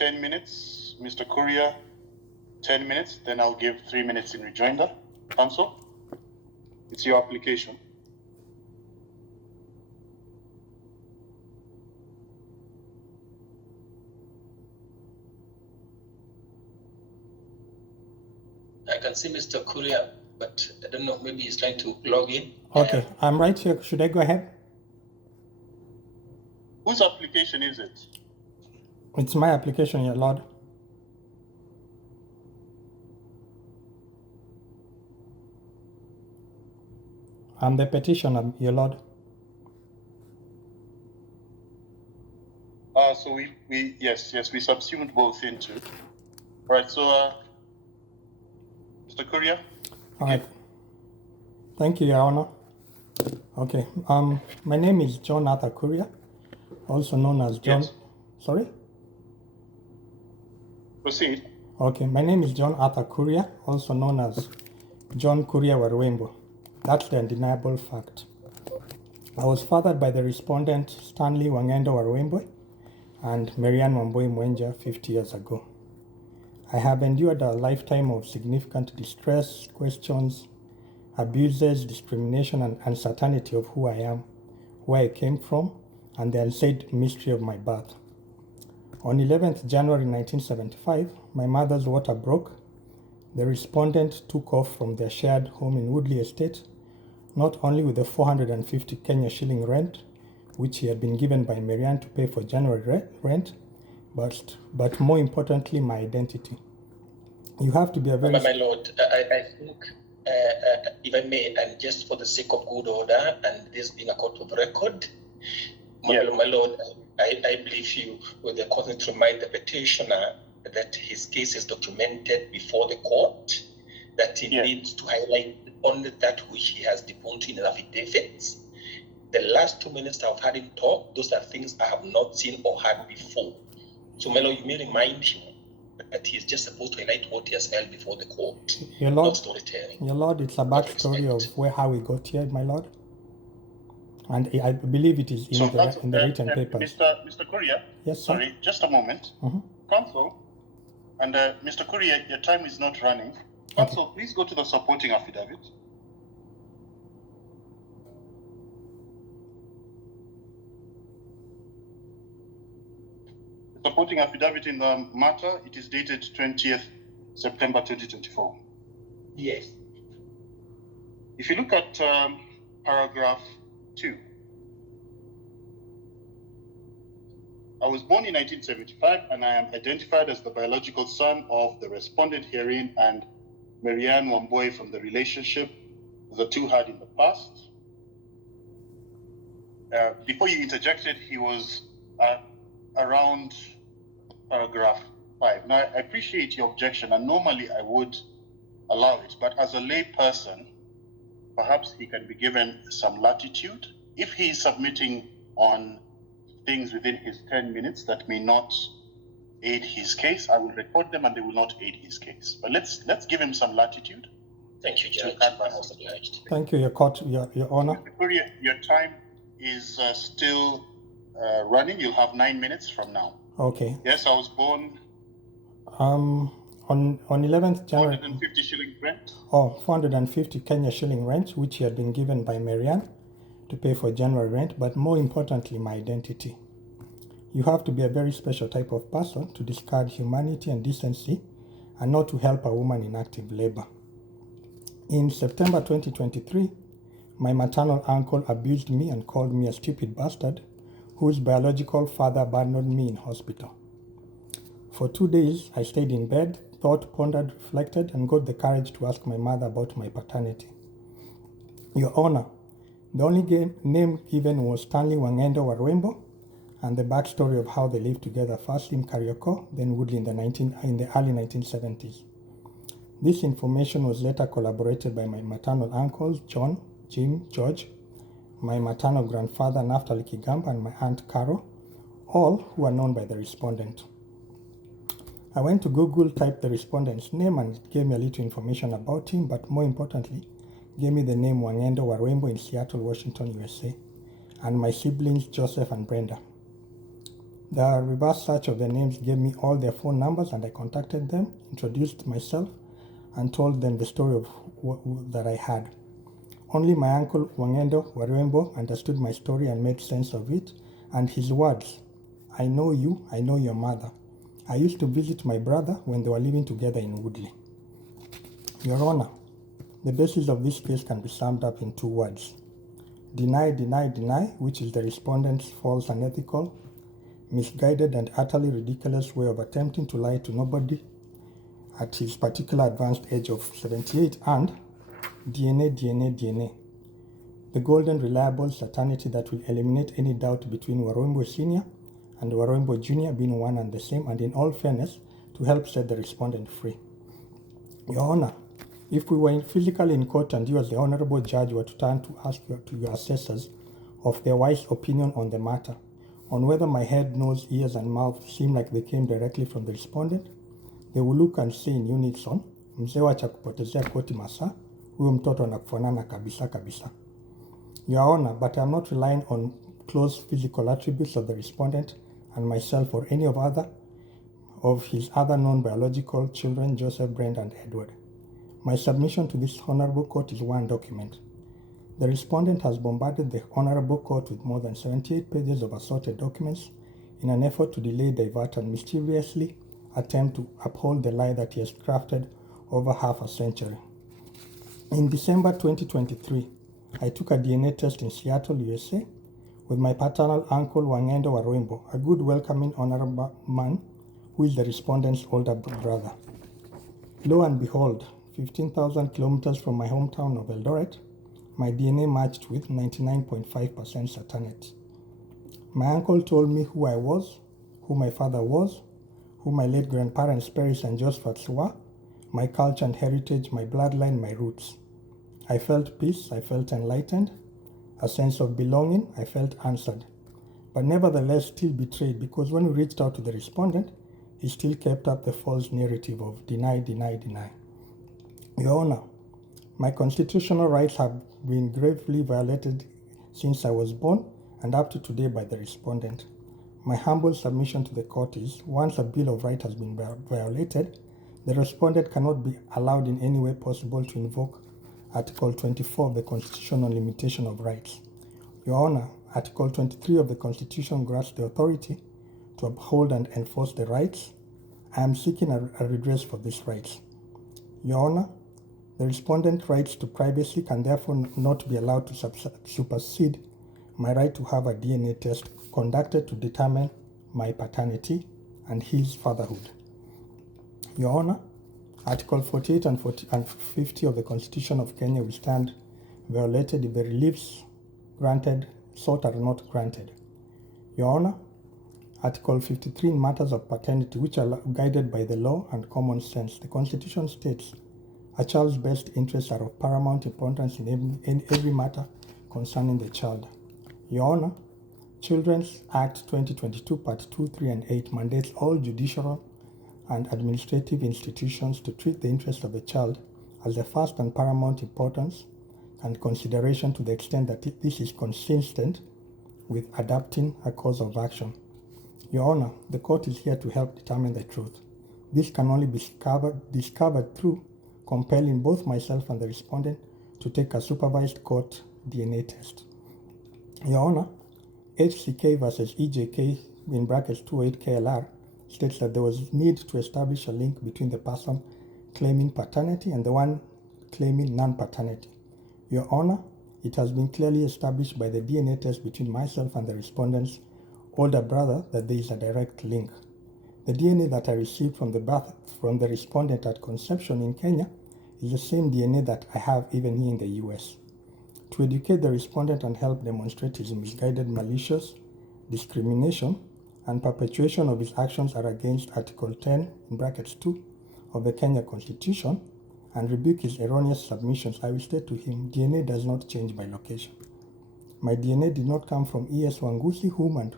10 minutes. Mr. Kuria, 10 minutes. Then I'll give 3 minutes in rejoinder. Counsel, it's your application. I can see Mr. Kuria, but I don't know, maybe he's trying to log in. Okay, I'm right here. Should I go ahead? Whose application is it? It's my application, Your Lord. I'm the petitioner, Your Lord. So yes, we subsumed both into. All right, so Mr. Kuria. All right. Thank you, Your Honor. Okay. My name is John Arthur Kuria, also known as John. Yes. Sorry? Proceed. Okay. My name is John Arthur Kuria, also known as John Kuria Waruimbo. That's the undeniable fact. I was fathered by the respondent Stanley Wangendo Waruimbo and Marianne Wamboi Mwenja 50 years ago. I have endured a lifetime of significant distress, questions, abuses, discrimination, and uncertainty of who I am, where I came from, and the unsaid mystery of my birth. On 11th January 1975, my mother's water broke. The respondent took off from their shared home in Woodley Estate, not only with the 450 Kenya shilling rent, which he had been given by Marianne to pay for January rent, but more importantly, my identity. You have to be a very... My lord, I think, if I may, and just for the sake of good order, and this being a court of record, my lord, I believe you with the court to remind the petitioner that his case is documented before the court, that he needs to highlight only that which he has deposited in affidavits. The last 2 minutes I've had him talk, those are things I have not seen or heard before. So, my lord, you may remind him that he is just supposed to highlight what he has held before the court, Your Lord, not storytelling. Your Lord, it's a backstory of how we got here, my lord. And I believe it is in the written papers. Mr. Kuria? Yes, sir. Sorry, just a moment. Counsel, and Mr. Kuria, your time is not running. Counsel, please go to the supporting affidavit. Supporting affidavit in the matter, it is dated 20th September 2024. Yes. If you look at paragraph 2, I was born in 1975 and I am identified as the biological son of the respondent herein and Marianne Wamboi from the relationship the two had in the past. Before you interjected, he was around paragraph 5. Now, I appreciate your objection, and normally I would allow it, but as a lay person, perhaps he can be given some latitude. If he is submitting on things within his 10 minutes that may not aid his case, I will record them and they will not aid his case. But let's give him some latitude. Thank you, Judge. Thank you, Your Court, Your Honor. Your time is still running. You'll have 9 minutes from now. Okay. Yes, I was born... on 11th January... 450 shilling rent? 450 Kenya shilling rent, which he had been given by Marianne to pay for January rent, but more importantly, my identity. You have to be a very special type of person to discard humanity and decency and not to help a woman in active labor. In September 2023, my maternal uncle abused me and called me a stupid bastard whose biological father abandoned me in hospital. For 2 days, I stayed in bed, thought, pondered, reflected, and got the courage to ask my mother about my paternity. Your Honor, the only name given was Stanley Wangendo Waruimbo, and the backstory of how they lived together, first in Karioko, then Woodley in the early 1970s. This information was later corroborated by my maternal uncles, John, Jim, George, my maternal grandfather, Naftali Kigamba, and my aunt Carol, all who are known by the respondent. I went to Google, typed the respondent's name, and it gave me a little information about him, but more importantly, gave me the name Wangendo Waruimbo in Seattle, Washington, USA, and my siblings, Joseph and Brenda. The reverse search of their names gave me all their phone numbers, and I contacted them, introduced myself, and told them the story of that I had. Only my uncle Wangendo Waruimbo understood my story and made sense of it, and his words, "I know you, I know your mother. I used to visit my brother when they were living together in Woodley." Your Honor, the basis of this case can be summed up in 2 words. Deny, deny, deny, which is the respondent's false, unethical, misguided, and utterly ridiculous way of attempting to lie to nobody at his particular advanced age of 78, and DNA, DNA, DNA, the golden reliable certainty that will eliminate any doubt between Waruimbo Sr. and Waruimbo Jr. being one and the same, and in all fairness, to help set the respondent free. Your Honor, if we were physically in court and you as the Honorable Judge were to turn to ask your assessors of their wise opinion on the matter, on whether my head, nose, ears, and mouth seem like they came directly from the respondent, they will look and say in unison, "Mzee wacha kupotezea koti masaa, huyo mtoto anakufanana kabisa kabisa." Your Honor, but I am not relying on close physical attributes of the respondent and myself or any of his other known biological children, Joseph, Brenda, and Edward. My submission to this Honorable Court is one document. The respondent has bombarded the Honorable Court with more than 78 pages of assorted documents in an effort to delay, divert, and mysteriously attempt to uphold the lie that he has crafted over half a century. In December 2023, I took a DNA test in Seattle, USA, with my paternal uncle Wangendo Waruimbo, a good, welcoming, honorable man who is the respondent's older brother. Lo and behold, 15,000 kilometers from my hometown of Eldoret, my DNA matched with 99.5% certainty. My uncle told me who I was, who my father was, who my late grandparents Paris and Joseph were, my culture and heritage, my bloodline, my roots. I felt peace, I felt enlightened, a sense of belonging, I felt answered, but nevertheless still betrayed, because when we reached out to the respondent, he still kept up the false narrative of deny, deny, deny. Your Honor, my constitutional rights have been gravely violated since I was born and up to today by the respondent. My humble submission to the court is, once a Bill of Rights has been violated, the respondent cannot be allowed in any way possible to invoke Article 24 of the Constitution on Limitation of Rights. Your Honor, Article 23 of the Constitution grants the authority to uphold and enforce the rights. I am seeking a redress for these rights. Your Honor, the respondent's rights to privacy can therefore not be allowed to supersede my right to have a DNA test conducted to determine my paternity and his fatherhood. Your Honor, Article 48 and 50 of the Constitution of Kenya will stand violated if the reliefs sought are not granted. Your Honor, Article 53 in matters of paternity, which are guided by the law and common sense, the Constitution states, "A child's best interests are of paramount importance in every matter concerning the child." Your Honor, Children's Act 2022, Part 2, 3, and 8 mandates all judicial and administrative institutions to treat the interests of the child as the first and paramount importance and consideration to the extent that this is consistent with adopting a course of action. Your Honor, the court is here to help determine the truth. This can only be discovered through compelling both myself and the respondent to take a supervised court DNA test. Your Honor, HCK versus EJK in brackets 28 KLR states that there was need to establish a link between the person claiming paternity and the one claiming non-paternity. Your Honor, it has been clearly established by the DNA test between myself and the respondent's older brother that there is a direct link. The DNA that I received from the respondent at conception in Kenya is the same DNA that I have even here in the US. To educate the respondent and help demonstrate his misguided, malicious discrimination and perpetuation of his actions are against Article 10 in brackets 2 of the Kenya Constitution and rebuke his erroneous submissions, I will state to him, DNA does not change by location. My DNA did not come from E.S. Wangusi, whom and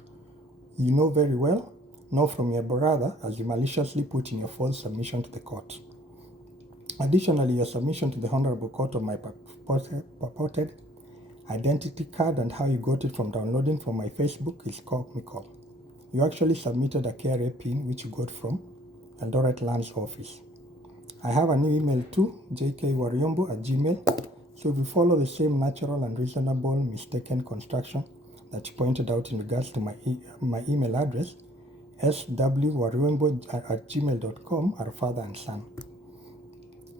you know very well, nor from your brother, as you maliciously put in your false submission to the court. Additionally, your submission to the Honorable Court of my purported identity card and how you got it from downloading from my Facebook is comical. You actually submitted a KRA PIN which you got from Eldoret Lands Office. I have a new email too, jkwaruimbo@gmail. So if you follow the same natural and reasonable mistaken construction that you pointed out in regards to my email address, swwaruimbo@gmail.com, are father and son.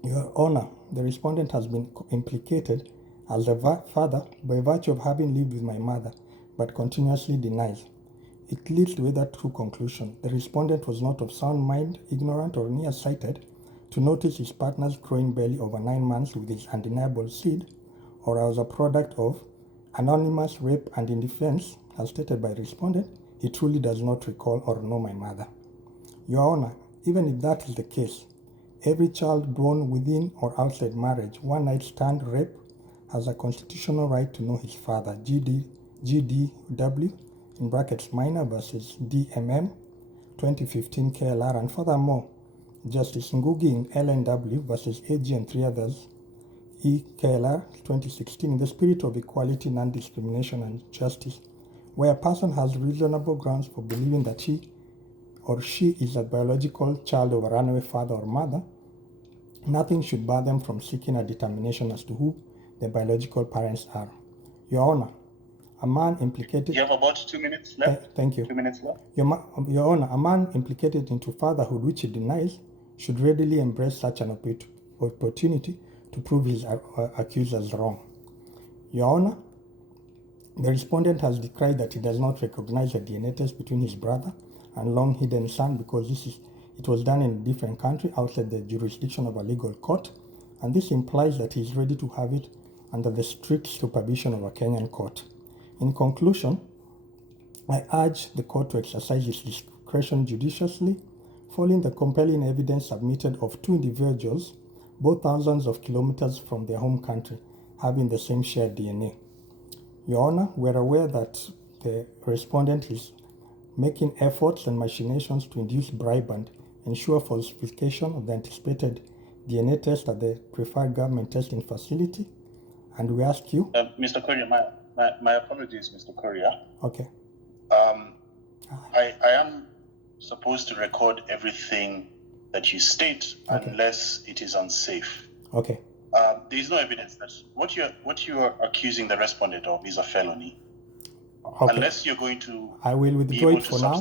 Your Honor, the respondent has been implicated as a father by virtue of having lived with my mother, but continuously denies. It leads to either true conclusion. The respondent was not of sound mind, ignorant, or nearsighted to notice his partner's growing belly over 9 months with his undeniable seed, or as a product of anonymous rape, and in defense, as stated by the respondent, he truly does not recall or know my mother. Your Honor, even if that is the case, every child born within or outside marriage, one-night stand, rape, has a constitutional right to know his father. GDW, in brackets minor versus DMM, 2015 KLR, and furthermore, Justice Ngugi in LNW versus AG and 3 others, EKLR 2016, in the spirit of equality, non-discrimination, and justice, where a person has reasonable grounds for believing that he or she is a biological child of a runaway father or mother, nothing should bar them from seeking a determination as to who the biological parents are. Your Honor, a man implicated... You have about 2 minutes left. Thank you. 2 minutes left. Your Honor, a man implicated into fatherhood which he denies should readily embrace such an opportunity to prove his accusers wrong. Your Honor, the respondent has declared that he does not recognize a DNA test between his brother and long-hidden son because it was done in a different country outside the jurisdiction of a legal court, and this implies that he is ready to have it under the strict supervision of a Kenyan court. In conclusion, I urge the court to exercise its discretion judiciously, following the compelling evidence submitted of 2 individuals, both thousands of kilometers from their home country, having the same shared DNA. Your Honor, we are aware that the respondent is making efforts and machinations to induce bribe and ensure falsification of the anticipated DNA test at the preferred government testing facility, and we ask you... Mr. Kuria, my apologies, Mr. Kuria. Okay. I am supposed to record everything that you state, okay, unless it is unsafe. Okay. There is no evidence that what you are accusing the respondent of is a felony. Okay. Unless you're going to I will withdraw it for now,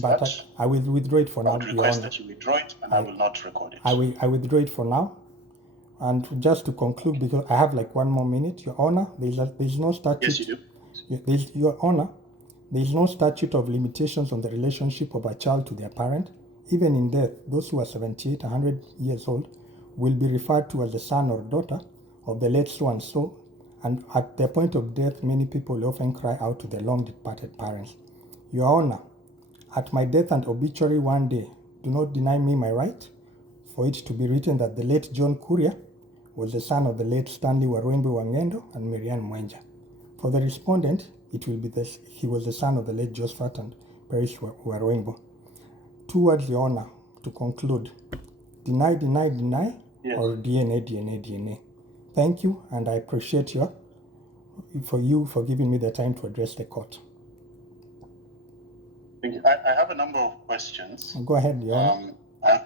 but that, I will withdraw it for now. I would request that you withdraw it, and I will not record it. I withdraw it for now. And just to conclude, because I have like 1 more minute, Your Honor, there's no statute. Yes, you do. Your Honor, there is no statute of limitations on the relationship of a child to their parent. Even in death, those who are 78, 100 years old will be referred to as the son or daughter of the late so-and-so, and at the point of death, many people often cry out to their long-departed parents. Your Honor, at my death and obituary one day, do not deny me my right for it to be written that the late John Kuria was the son of the late Stanley Waruimbo Wangendo and Marianne Mwenja. For the respondent, it will be this: he was the son of the late Josephat and Paris Waruimbo. 2 words, Your Honor, to conclude: deny, deny, deny, yes, or DNA, DNA, DNA. Thank you, and I appreciate you for giving me the time to address the court. Thank you. I have a number of questions. Go ahead, Your Honor. I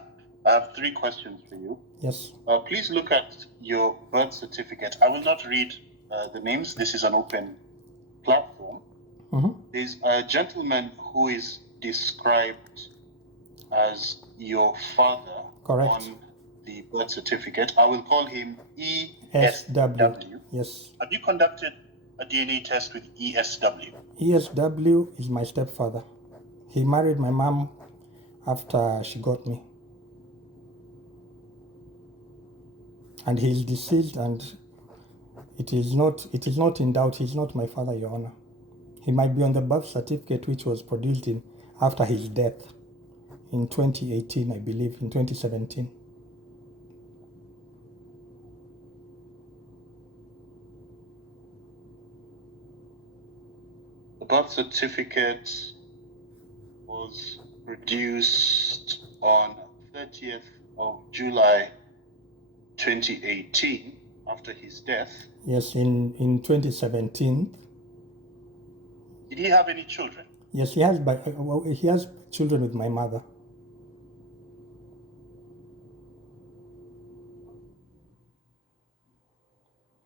have 3 questions for you. Yes. Please look at your birth certificate. I will not read the names. This is an open platform. Mm-hmm. There's a gentleman who is described as your father. Correct. On the birth certificate. I will call him ESW. Yes. Have you conducted a DNA test with ESW? ESW is my stepfather. He married my mom after she got me. And he is deceased, and it is not in doubt. He's not my father, Your Honor. He might be on the birth certificate which was produced after his death in 2018, I believe, in 2017. The birth certificate was produced on 30th of July 2018 after his death. Yes, in 2017. Did he have any children? Yes, he has. He has children with my mother.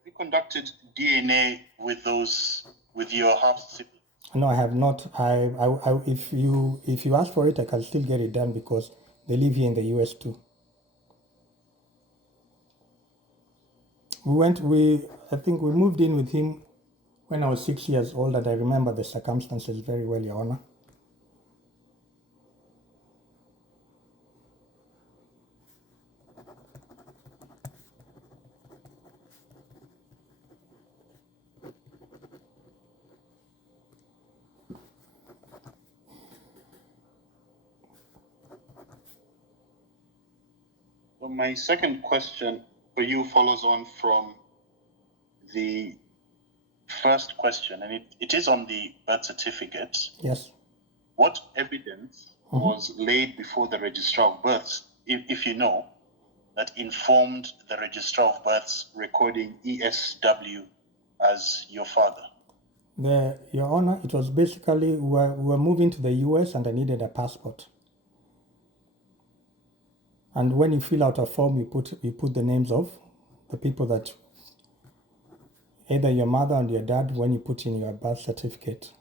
You conducted DNA with your half siblings? No, I have not. If you ask for it, I can still get it done because they live here in the US too. I think we moved in with him when I was 6 years old, and I remember the circumstances very well, Your Honor. So my second question for you follows on from the first question, and it is on the birth certificate. Yes. What evidence was laid before the Registrar of Births, if you know, that informed the Registrar of Births recording ESW as your father? Your Honor, it was basically we were moving to the US and I needed a passport. And when you fill out a form, you put the names of the people that, either your mother and your dad, when you put in your birth certificate.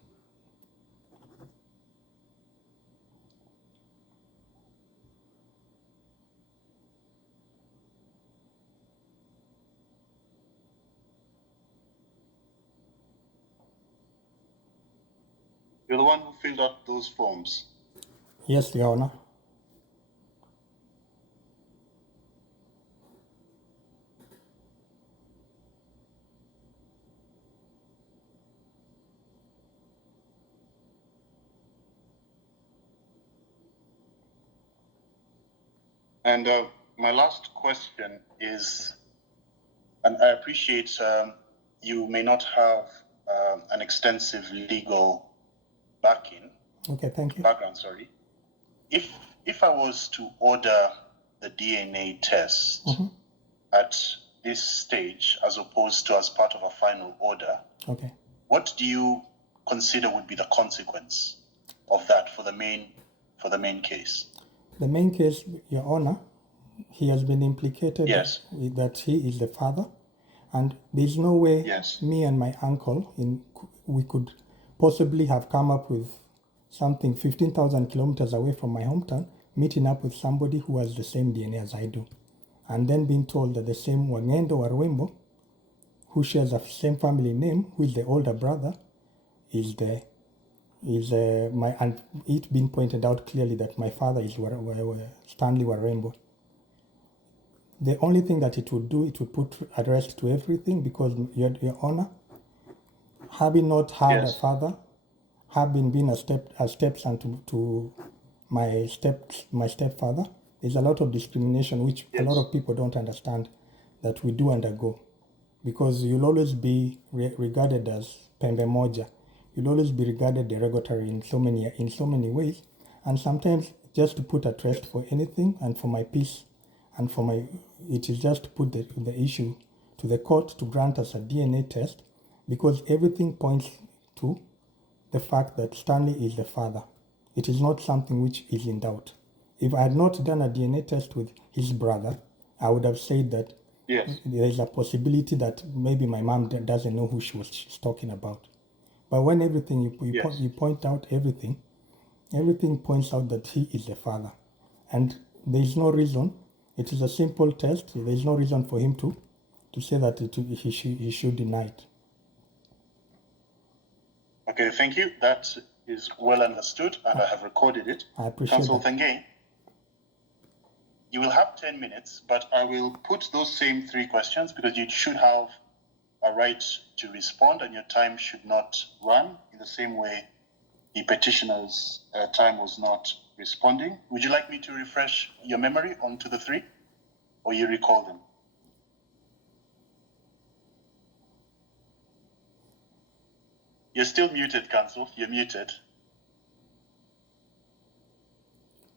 You're the one who filled out those forms? Yes, Your Honor. And my last question is, and I appreciate you may not have an extensive legal background. Sorry. If I was to order the DNA test at this stage, as opposed to as part of a final order, what do you consider would be the consequence of that for the main case? The main case, Your Honor, he has been implicated that he is the father, and there's no way me and my uncle we could possibly have come up with something 15,000 kilometers away from my hometown, meeting up with somebody who has the same DNA as I do, and then being told that the same Wangendo Waruimbo, who shares the same family name, who is the older brother, and it being pointed out clearly that my father is Stanley Waruimbo. The only thing that it would do, it would put a rest to everything, because Your Honor, having not had a father, having been a stepson to my stepfather, there's a lot of discrimination which a lot of people don't understand that we do undergo, because you'll always be regarded as pembe moja. You'll always be regarded derogatory in so many ways, and sometimes just to put at rest for anything and for my peace and it is just to put the issue to the court to grant us a DNA test, because everything points to the fact that Stanley is the father. It is not something which is in doubt. If I had not done a DNA test with his brother, I would have said that there is a possibility that maybe my mom doesn't know who she's talking about. But when everything you point out everything points out that he is the father, and there is no reason. It is a simple test. There is no reason for him to say that he should deny it. Okay, thank you. That is well understood, and I have recorded it. I appreciate Counsel that. Thengay, you will have 10 minutes, but I will put those same 3 questions because you should have a right to respond, and your time should not run in the same way the petitioner's time was not responding. Would you like me to refresh your memory onto the 3, or you recall them? You're still muted, Counsel. You're muted.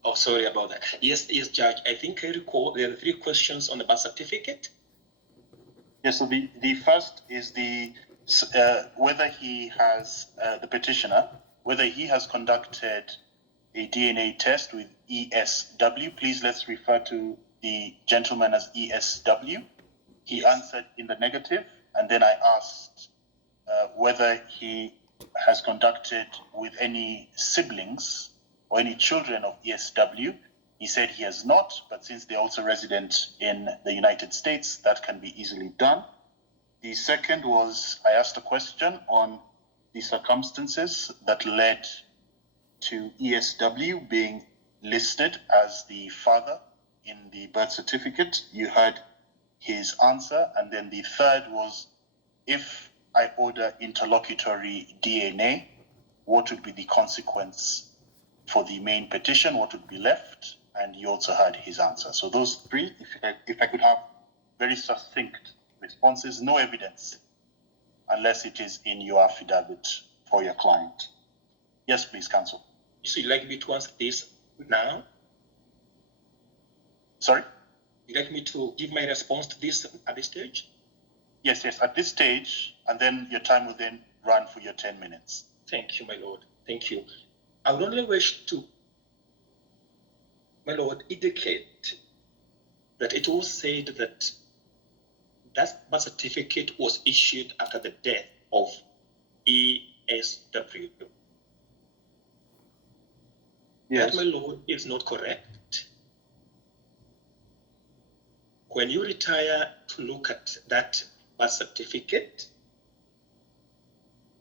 Oh, sorry about that. Yes, Judge. I think I recall there are 3 questions on the birth certificate. Yes, so the first is whether he has, the petitioner, whether he has conducted a DNA test with ESW. Please let's refer to the gentleman as ESW. He answered in the negative, and then I asked whether he has conducted with any siblings or any children of ESW. He said he has not, but since they're also resident in the United States, that can be easily done. The second was, I asked a question on the circumstances that led to ESW being listed as the father in the birth certificate. You heard his answer. And then the third was, if I order interlocutory DNA, what would be the consequence for the main petition? What would be left? And you also heard his answer. So those three, if I could have very succinct responses, no evidence, unless it is in your affidavit for your client. Yes, please, counsel. So you'd like me to answer this now? Sorry? You'd like me to give my response to this at this stage? Yes, at this stage, and then your time will then run for your 10 minutes. Thank you, my lord. Thank you. I would only wish to, my lord, indicate that it was said that that birth certificate was issued after the death of ESW. Yes. That, my lord, is not correct. When you retire to look at that birth certificate,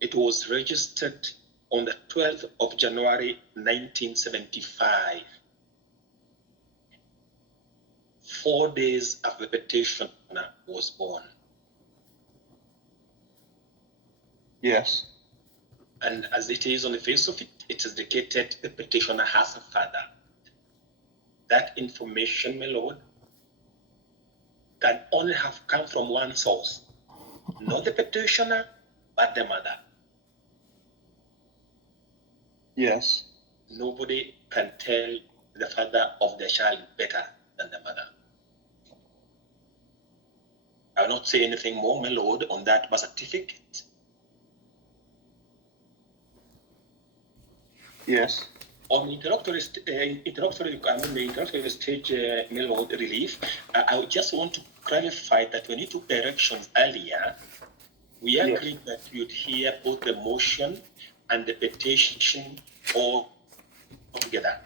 it was registered on the 12th of January 1975, 4 days after the petitioner was born. Yes. And as it is on the face of it, it is indicated the petitioner has a father. That information, my lord, can only have come from one source, not the petitioner, but the mother. Yes. Nobody can tell the father of the child better than the mother. I will not say anything more, my lord, on that birth certificate. Yes. On the interrogatory stage, my lord, relief, I just want to clarify that when you took directions earlier, we agreed that you'd hear both the motion and the petition all together.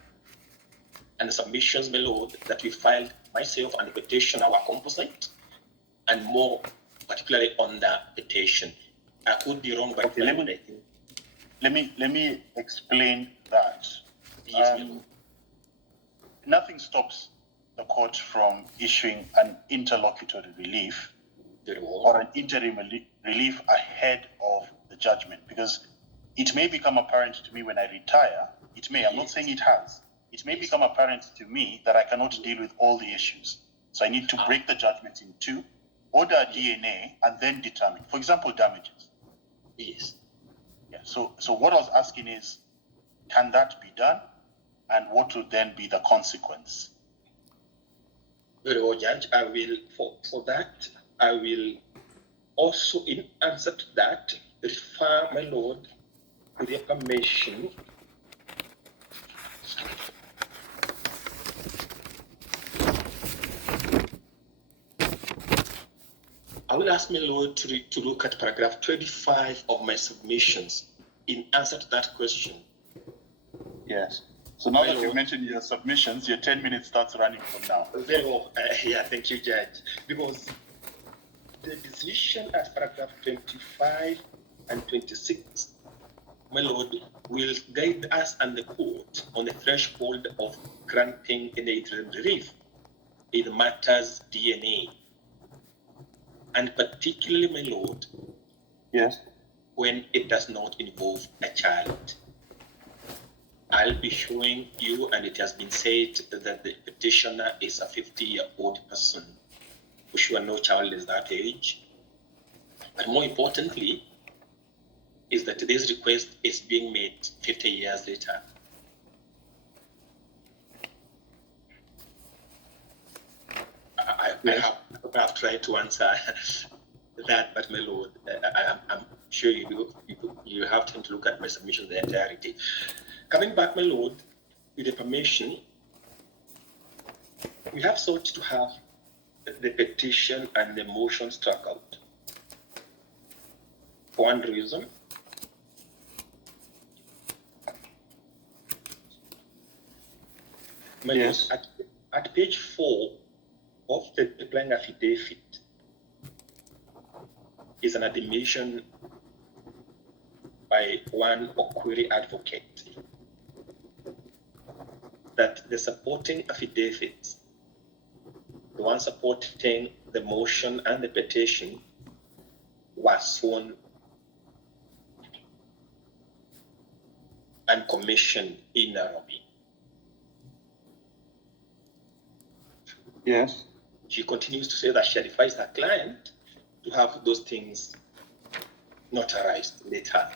And the submissions, my lord, that we filed, myself and the petition, our composite, and more particularly on the petition. I could be wrong, but okay, let me explain that. Yes, my lord. Nothing stops the court from issuing an interlocutory relief or an interim relief ahead of the judgment, because it may become apparent to me when I retire. It may, I'm not saying it has. It may become apparent to me that I cannot deal with all the issues. So I need to break the judgment in two, order a DNA, and then determine, for example, damages. Yes. Yeah. So what I was asking is, can that be done? And what would then be the consequence? Very well, Judge. I will, for that, I will also, in answer to that, refer, my lord, to the information I will ask my lord to look at paragraph 25 of my submissions in answer to that question. Yes. So now that you mentioned your submissions, your 10 minutes starts running from now. Very well. Yeah, thank you, Judge. Because the decision at paragraph 25 and 26, my lord, will guide us and the court on the threshold of granting an interim relief in matters DNA. And particularly, my lord, yes, when it does not involve a child. I'll be showing you, and it has been said that the petitioner is a 50-year-old person. For sure, no child is that age. But more importantly, is that this request is being made 50 years later. I have tried to answer that, but my lord, I'm sure you you have time to look at my submission in the entirety. Coming back, my lord, with the permission, we have sought to have the petition and the motion struck out. For one reason, my Yes. lord, at page 4 of the applying affidavit is an admission by one Kuria advocate that the supporting affidavits, the one supporting the motion and the petition, was sworn and commissioned in Nairobi. Yes. She continues to say that she advised her client to have those things notarized later.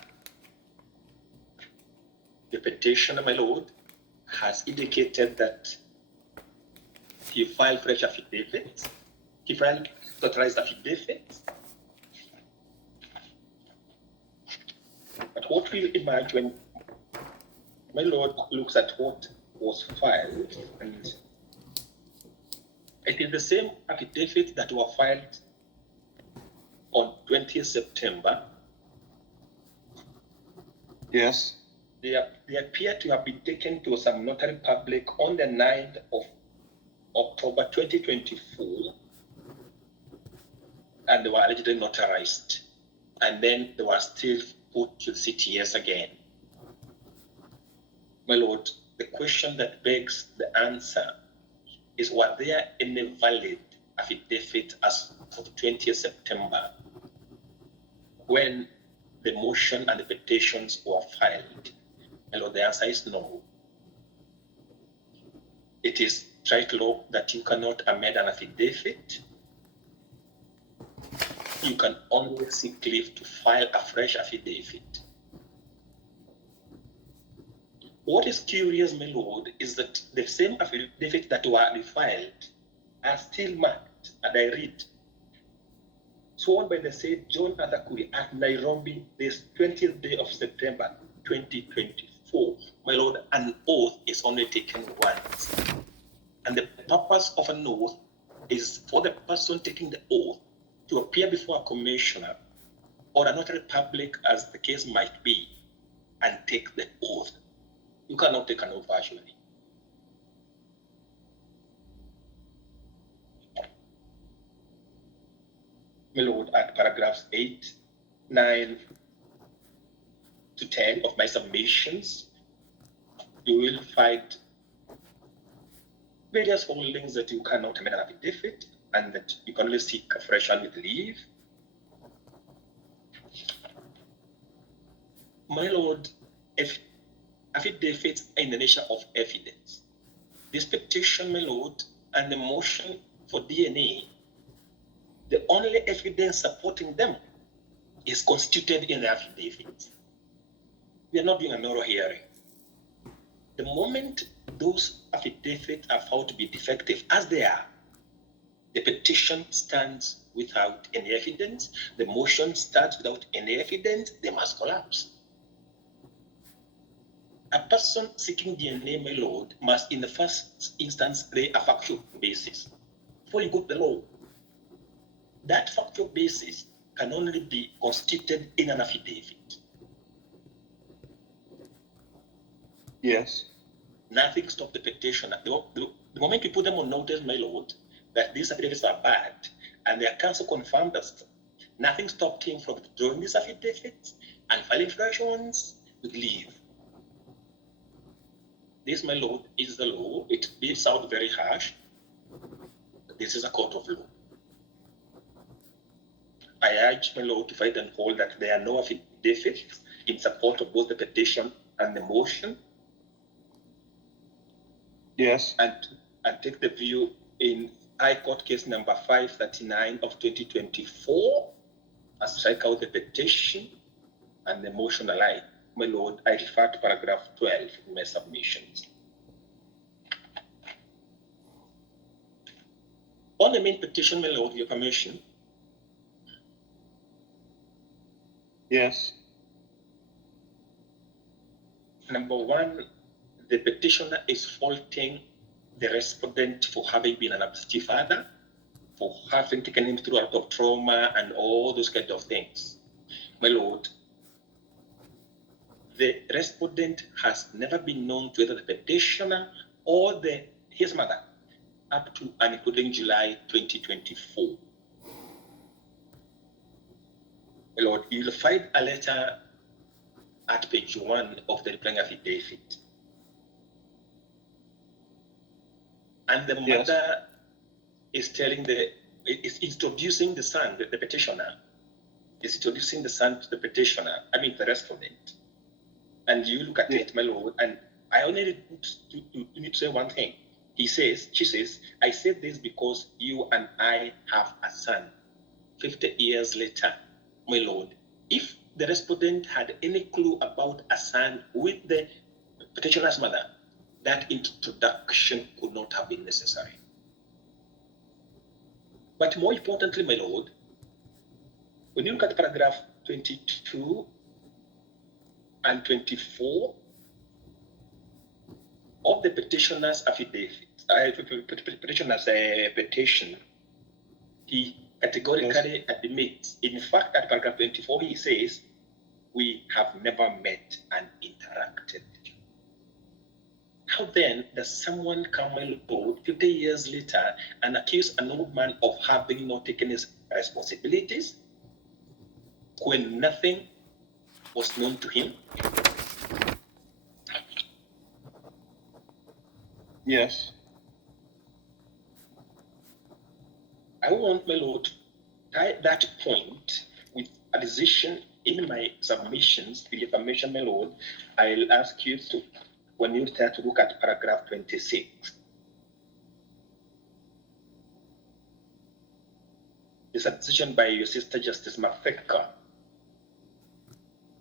The petitioner, my lord, has indicated that he filed fresh affidavits. He filed notarized affidavits. But what will emerge when my lord looks at what was filed, and it is the same affidavit that were filed on 20th September. Yes. They appear to have been taken to some notary public on the 9th of October 2024, and they were allegedly notarized. And then they were still put to CTS again. My lord, the question that begs the answer is, were there any valid affidavit as of 20th September when the motion and the petitions were filed? My lord, the answer is no. It is tried law that you cannot amend an affidavit. You can only seek leave to file a fresh affidavit. What is curious, my lord, is that the same affidavit that were refiled are still marked, and I read, sworn by the said John Arthur Kuria at Nairobi, this 20th day of September 2024. My lord, an oath is only taken once. And the purpose of an oath is for the person taking the oath to appear before a commissioner or a notary public, as the case might be, and take the oath. You cannot take an oath virtually. My lord, at paragraphs 8, 9 to 10 of my submissions, you will find various holdings that you cannot amend an affidavit and that you can only seek a fresh one with leave. My lord, if affidavits are in the nature of evidence, this petition, my lord, and the motion for DNA, the only evidence supporting them is constituted in the affidavit. We are not doing an oral hearing. The moment those affidavits are found to be defective, as they are, the petition stands without any evidence, the motion stands without any evidence, they must collapse. A person seeking DNA, my lord, must in the first instance lay a factual basis before you go to the law. That factual basis can only be constituted in an affidavit. Yes. Nothing stopped the petitioner. The moment you put them on notice, my lord, that these affidavits are bad, and their counsel confirmed that, nothing stopped him from withdrawing these affidavits and filing fresh ones with leave. This, my lord, is the law. It may sound very harsh, but this is a court of law. I urge, my lord, to fight and hold that there are no affidavits in support of both the petition and the motion. Yes. And take the view in High Court case number 539 of 2024 as strike out the petition and the motion alike. My lord, I refer to paragraph 12 in my submissions. On the main petition, my lord, your permission. Yes. Number one, the petitioner is faulting the respondent for having been an absentee father, for having taken him through a lot of trauma and all those kind of things. My lord, the respondent has never been known to either the petitioner or his mother up to and including July 2024. My lord, you'll find a letter at page 1 of the replying affidavit. And the mother is telling is introducing the son, the petitioner, is introducing the son to the petitioner, the respondent. And you look at it, my lord, and I only need to say one thing. She says, I said this because you and I have a son. 50 years later, my lord, if the respondent had any clue about a son with the petitioner's mother, that introduction could not have been necessary. But more importantly, my lord, when you look at paragraph 22 and 24 of the petitioner's affidavit, petitioner's petition, he categorically admits, in fact, at paragraph 24, he says, we have never met and interacted. How then does someone come on board 50 years later and accuse an old man of having not taken his responsibilities when nothing was known to him? Yes. I want, my lord, tie that point with a decision in my submissions, the information, my lord. I'll ask you to, when you start to look at paragraph 26. It's a decision by your sister Justice Mafeka.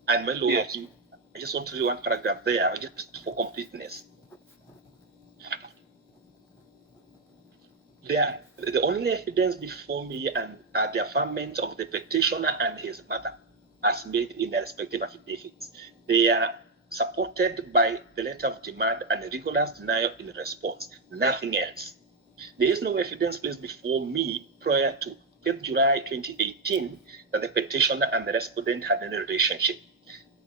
And my lord, yes. I just want to read one paragraph there, just for completeness. The only evidence before me and the affirmation of the petitioner and his mother as made in their respective affidavits. They are supported by the letter of demand and a rigorous denial in response, nothing else. There is no evidence placed before me prior to 5th July 2018 that the petitioner and the respondent had any relationship.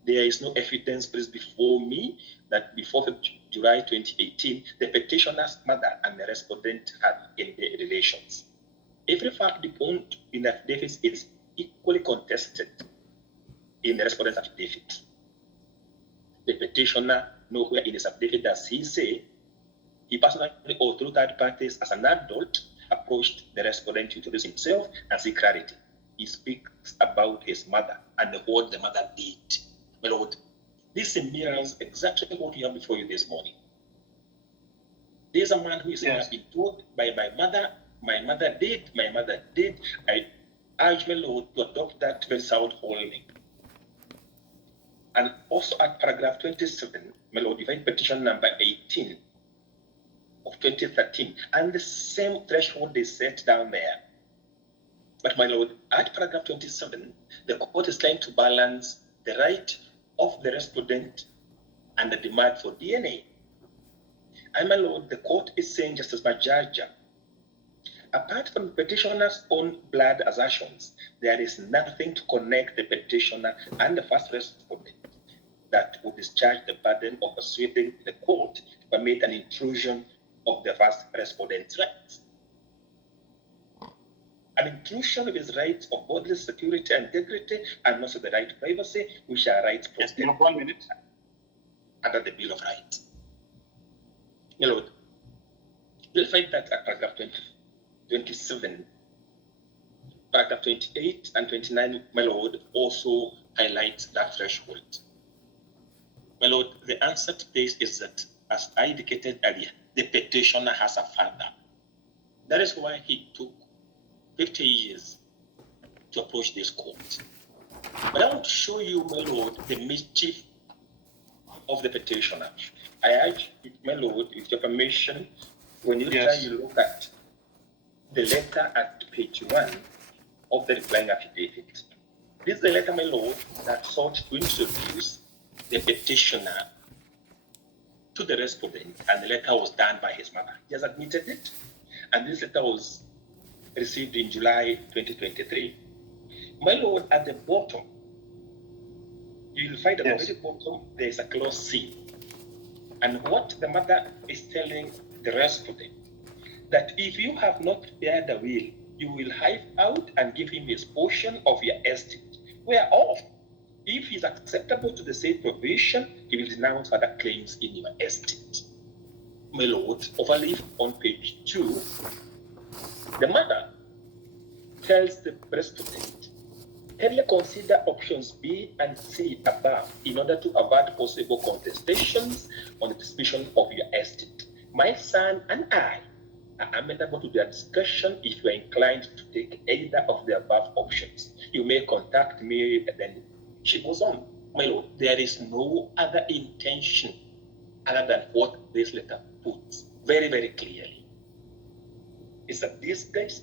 There is no evidence placed before me that before 5th July 2018, the petitioner's mother and the respondent had any relations. Every fact deponed in the affidavit is equally contested in the respondent's affidavit. The petitioner, nowhere in his affidavit does he say he personally or through third parties as an adult approached the respondent to introduce himself and seek clarity. He speaks about his mother and what the mother did. My lord, this mirrors exactly what we have before you this morning. There's a man who is saying, I've been told by my mother did. I urge my lord to adopt that very sound holding. And also at paragraph 27, my lord, divine petition number 18 of 2013, and the same threshold is set down there. But my lord, at paragraph 27, the court is trying to balance the right of the respondent and the demand for DNA. And my lord, the court is saying, Justice Majaja, apart from the petitioner's own blood assertions, there is nothing to connect the petitioner and the first respondent that would discharge the burden of persuading the court to permit an intrusion of the first respondent's rights. An intrusion of his rights of bodily security and integrity, and also the right to privacy, which are rights protected under the Bill of Rights. My lord, you'll find that at paragraph 27, paragraph 28 and 29, my lord, also highlights that threshold. My lord, the answer to this is that, as I indicated earlier, the petitioner has a father. That is why he took 50 years to approach this court. But I want to show you, my lord, the mischief of the petitioner. I urge, my lord, with your permission, when you try, you look at the letter at page 1 of the replying affidavit. This is the letter, my lord, that sought to introduce the petitioner to the respondent, and the letter was done by his mother. He has admitted it, and this letter was received in July 2023. My lord, at the bottom, you will find at the very bottom there is a clause C. And what the mother is telling the respondent, that if you have not prepared a will, you will hive out and give him his portion of your estate, whereof, if he is acceptable to the said provision, he will denounce other claims in your estate. My lord, overleaf on page 2, the mother tells the respondent, heavily consider options B and C above in order to avoid possible contestations on the distribution of your estate. My son and I are amenable to their discussion if you are inclined to take either of the above options. You may contact me. And then she goes on. My lord, there is no other intention other than what this letter puts very, very clearly. It's that these guys,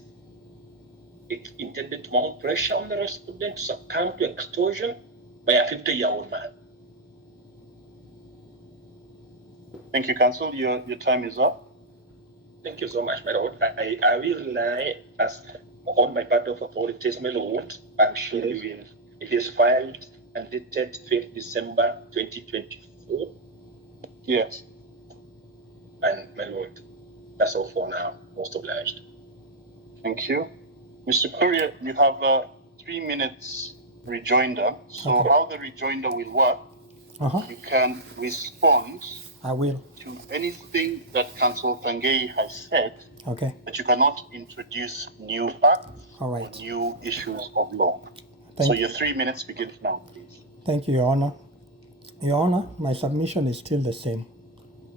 it intended to mount pressure on the respondent to succumb to extortion by a 50-year-old man. Thank you, Counsel. Your time is up. Thank you so much, my lord. I will rely as on my part of authorities, my lord. I'm sure you will. It is filed and dated 5th December 2024. Yes. And my lord, that's all for now. Most obliged. Thank you. Mr. Kuria, you have 3 minutes rejoinder. So how the rejoinder will work, you can respond I will. to anything that Counsel Tangei has said, but you cannot introduce new facts or new issues of law. So your 3 minutes begins now, please. Thank you, Your Honor. Your Honor, my submission is still the same.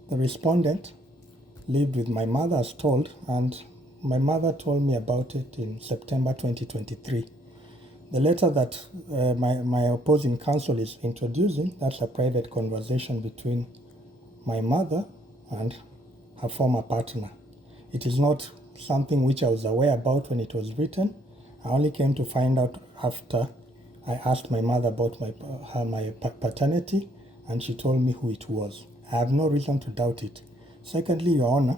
The respondent lived with my mother as told, and my mother told me about it in September 2023. The letter that my opposing counsel is introducing, that's a private conversation between my mother and her former partner. It is not something which I was aware about when it was written. I only came to find out after I asked my mother about my paternity, and she told me who it was. I have no reason to doubt it. Secondly, Your Honor,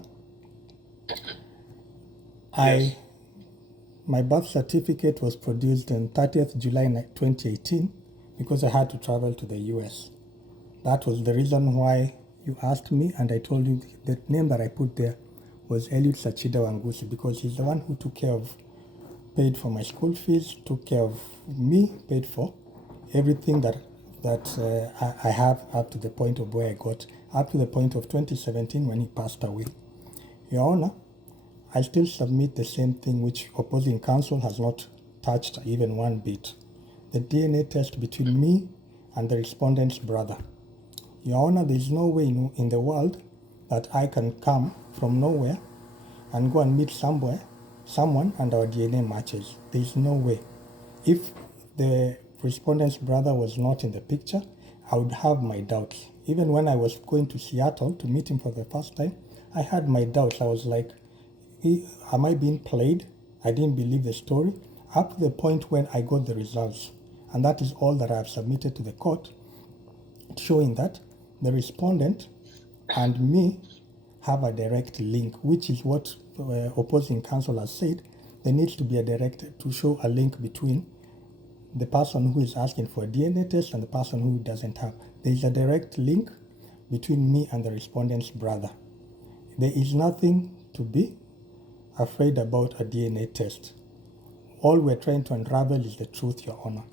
my birth certificate was produced on 30th July 2018 because I had to travel to the US. That was the reason why you asked me, and I told you the name that I put there was Eliud Sachida Wangusi, because he's the one who paid for my school fees, took care of me, paid for everything that I have up to the point of where I got, up to the point of 2017 when he passed away. Your Honor, I still submit the same thing which opposing counsel has not touched even one bit. The DNA test between me and the respondent's brother. Your Honor, there is no way in the world that I can come from nowhere and go and meet someone and our DNA matches. There is no way. If the respondent's brother was not in the picture, I would have my doubts. Even when I was going to Seattle to meet him for the first time, I had my doubts. I was like, am I being played? I didn't believe the story, up to the point when I got the results. And that is all that I have submitted to the court, showing that the respondent and me have a direct link, which is what opposing counsel has said. There needs to be a direct, to show a link between the person who is asking for a DNA test and the person who doesn't have. There is a direct link between me and the respondent's brother. There is nothing to be afraid about a DNA test. All we're trying to unravel is the truth, Your Honor.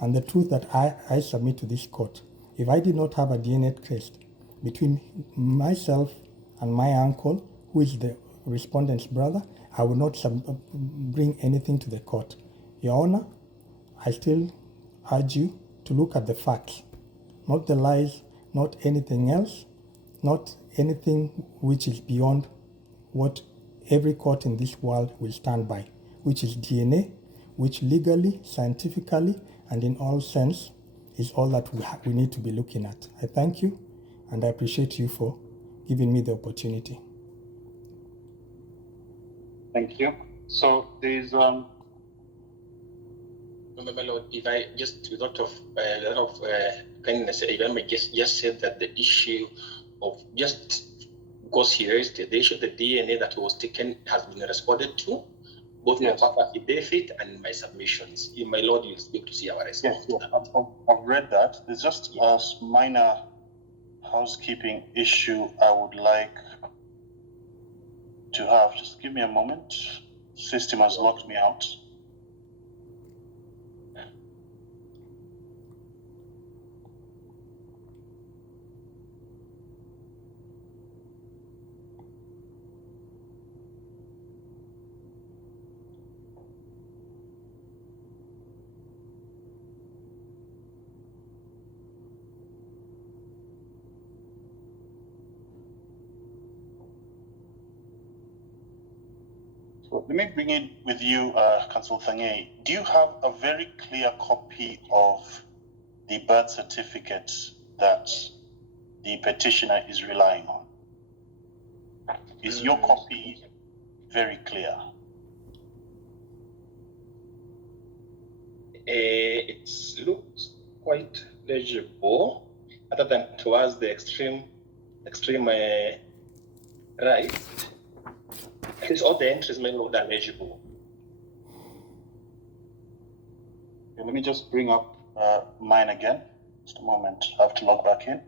And the truth that I submit to this court, if I did not have a DNA test between myself and my uncle, who is the respondent's brother, I would not bring anything to the court. Your Honor, I still urge you to look at the facts, not the lies, not anything else, not anything which is beyond what every court in this world will stand by, which is DNA, which legally, scientifically, and in all sense is all that we need to be looking at. I thank you, and I appreciate you for giving me the opportunity. Thank you. So there is my lord, if I just with a lot of kindness, if I may just say that the issue of just goes here is the DNA that was taken has been responded to, both Yes. my papa affidavit and my submissions. My lord, you'll speak to see our response. Yes, I've read that. There's just a minor housekeeping issue I would like to have. Just give me a moment. System has locked me out. So let me bring it with you, Council Thange. Do you have a very clear copy of the birth certificate that the petitioner is relying on? Is your copy very clear? It looks quite legible, other than towards the extreme right. At least all the entries may look that legible. Okay, let me just bring up mine again. Just a moment. I have to log back in.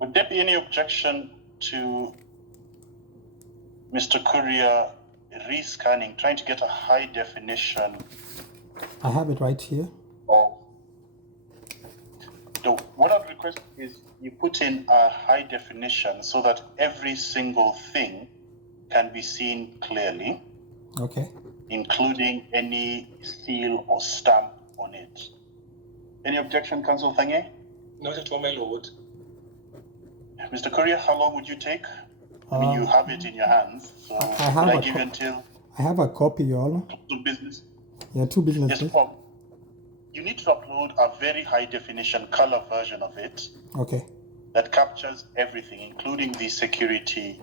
Would there be any objection to Mr. Kuria rescanning, trying to get a high definition? I have it right here. What I'd request is you put in a high definition so that every single thing can be seen clearly. Okay. Including any seal or stamp on it. Any objection, Council Thange? Not at all, my lord. Mr. Kuria, how long would you take? I mean, you have it in your hands, so I give you until... I have a copy, y'all. Two business. Yeah, two business days. days. You need to upload a very high definition color version of it. Okay. That captures everything, including the security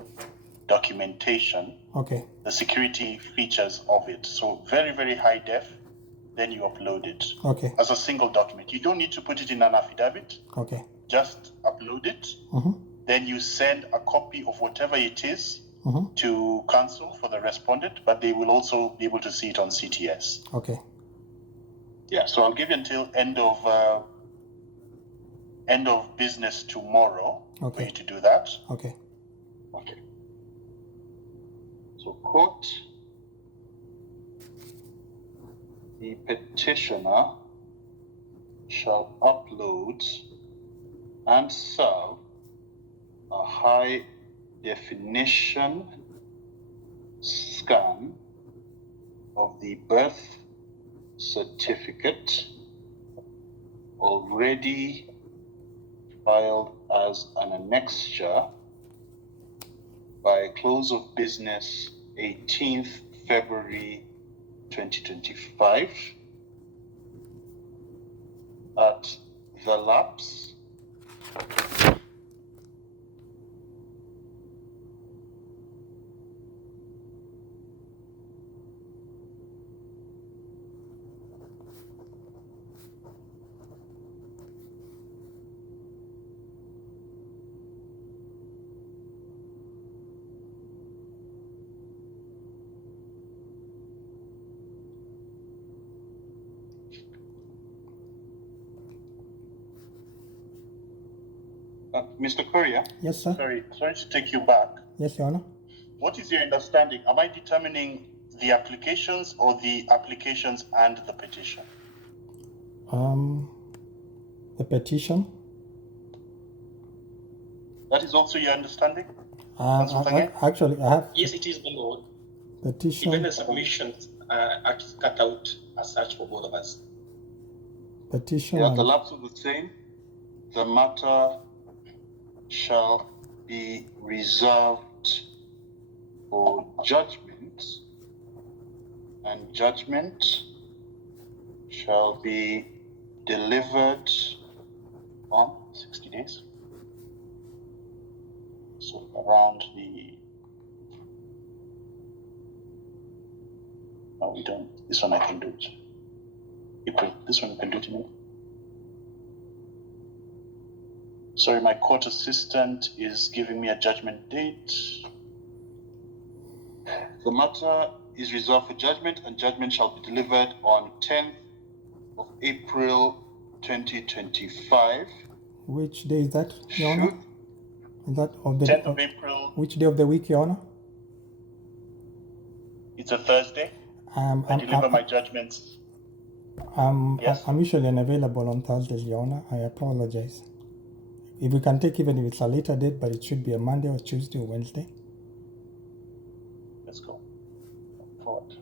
documentation. Okay. The security features of it. So very, very high def, then you upload it. Okay. As a single document. You don't need to put it in an affidavit. Okay. Just upload it. Then you send a copy of whatever it is to council for the respondent, but they will also be able to see it on CTS. Okay. Yeah, so I'll give you until end of business tomorrow for you to do that. Okay. Okay. So quote, the petitioner shall upload and serve a high definition scan of the birth certificate already filed as an annexure by close of business 18th February 2025 at the lapse Mr. Kuria, Yes, sir. sorry to take you back. Yes, Your Honor. What is your understanding? Am I determining the applications or the applications and the petition? The petition. That is also your understanding? Actually, I have Yes, it is, my lord. petition. Even the submissions are cut out as such for both of us. Petition. Yeah, and- the lapse of the same. The matter shall be reserved for judgment, and judgment shall be delivered on 60 days. So around the... No, we don't. This one I can do it. This one you can do to me. Sorry, my court assistant is giving me a judgment date. The matter is reserved for judgment, and judgment shall be delivered on 10th of April 2025. Which day is that, Your Honor? Is that of the 10th of April. Which day of the week, Your Honor? It's a Thursday. I deliver my judgments. Yes. I'm usually unavailable on Thursdays, Your Honor. I apologize. If we can take, even if it's a later date, but it should be a Monday or Tuesday or Wednesday. Let's go forward.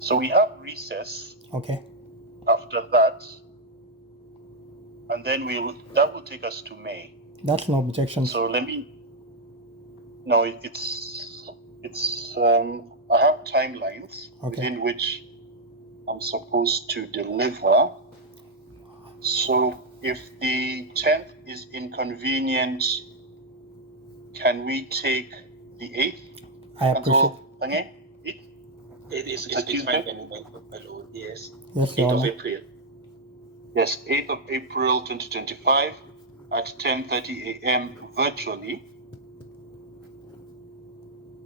So we have recess. Okay. After that, and then that will take us to May. That's no objection. So I have timelines within which I'm supposed to deliver. So if the 10th is inconvenient, can we take the 8th? I appreciate. It is fine, my lord. Yes. Yes, 8th Your of Honor. April. Yes, 8th of April 2025 at 10:30 a.m. virtually.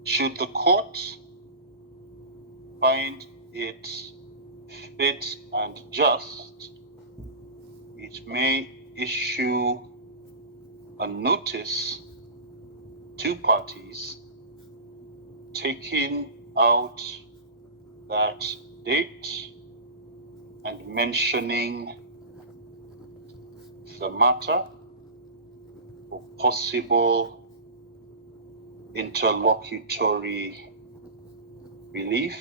Should the court find it fit and just, it may issue a notice to parties taking out that date and mentioning the matter for possible interlocutory relief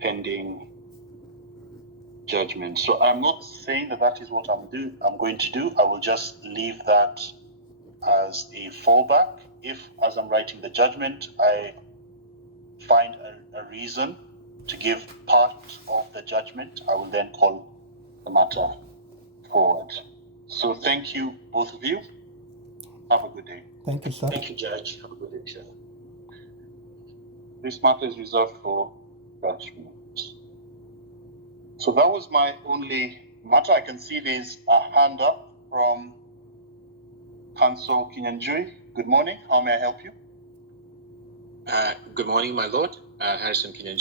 pending judgment. So I'm not saying that is what I'm going to do. I will just leave that as a fallback. If, as I'm writing the judgment, I find a reason to give part of the judgment, I will then call the matter forward. So thank you, both of you. Have a good day. Thank you, sir. Thank you, Judge. Have a good day, sir. This matter is reserved for judgment. So that was my only matter. I can see there's a hand up from Counsel Kinyanjui. Good morning. How may I help you? Good morning, my lord. Harrison Kinyanjui.